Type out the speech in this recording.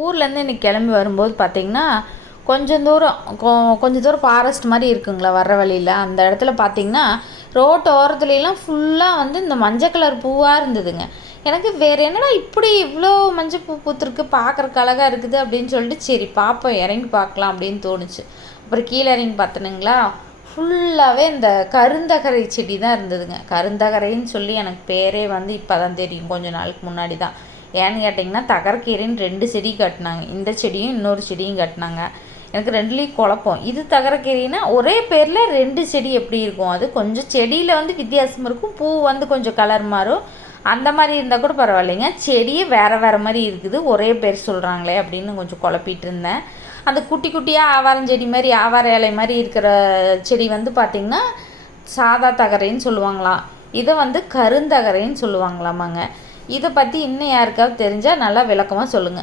ஊர்லேருந்து இன்றைக்கி கிளம்பி வரும்போது பார்த்திங்கன்னா கொஞ்சம் தூரம் ஃபாரஸ்ட் மாதிரி இருக்குங்களா வர்ற வழியில். அந்த இடத்துல பார்த்திங்கன்னா ரோட்டு ஓரத்துலலாம் ஃபுல்லாக வந்து இந்த மஞ்சள் கலர் பூவாக இருந்ததுங்க. எனக்கு வேறு என்னடா இப்படி இவ்வளோ மஞ்சள் பூ பூத்துருக்கு, பார்க்குறக்கு அழகாக இருக்குது அப்படின்னு சொல்லிட்டு சரி பார்ப்போம், இறங்கி பார்க்கலாம் அப்படின்னு தோணுச்சு. அப்புறம் கீழே இறங்கி பார்த்தனுங்களா, ஃபுல்லாகவே இந்த கருந்தகரை செடி தான் இருந்ததுங்க. கருந்தகரைன்னு சொல்லி எனக்கு பேரே வந்து இப்போ தான் தெரியும், கொஞ்சம் நாளுக்கு முன்னாடி தான். ஏன்னு கேட்டிங்கன்னா தகரக்கீரைன்னு 2 செடி கட்டினாங்க. இந்த செடியும் இன்னொரு செடியும் கட்டினாங்க. எனக்கு 2லேயும் குழப்பம். இது தகரக்கீரைன்னா ஒரே பேரில் 2 செடி எப்படி இருக்கும்? அது கொஞ்சம் செடியில் வந்து வித்தியாசம் இருக்கும், பூ வந்து கொஞ்சம் கலர் மாறும். அந்த மாதிரி இருந்தால் கூட பரவாயில்லைங்க. செடியே வேறு மாதிரி இருக்குது, ஒரே பேர் சொல்கிறாங்களே அப்படின்னு கொஞ்சம் குழப்பிட்டு இருந்தேன். அந்த குட்டி குட்டியாக ஆவாரஞ்செடி மாதிரி ஆவார இலை மாதிரி இருக்கிற செடி வந்து பார்த்திங்கன்னா சாதா தகரைன்னு சொல்லுவாங்களாம். இதை வந்து கருந்தகரைன்னு சொல்லுவாங்களாமாங்க. இதை பற்றி இன்னும் யாருக்காவது தெரிஞ்சால் நல்லா விளக்கமாக சொல்லுங்கள்.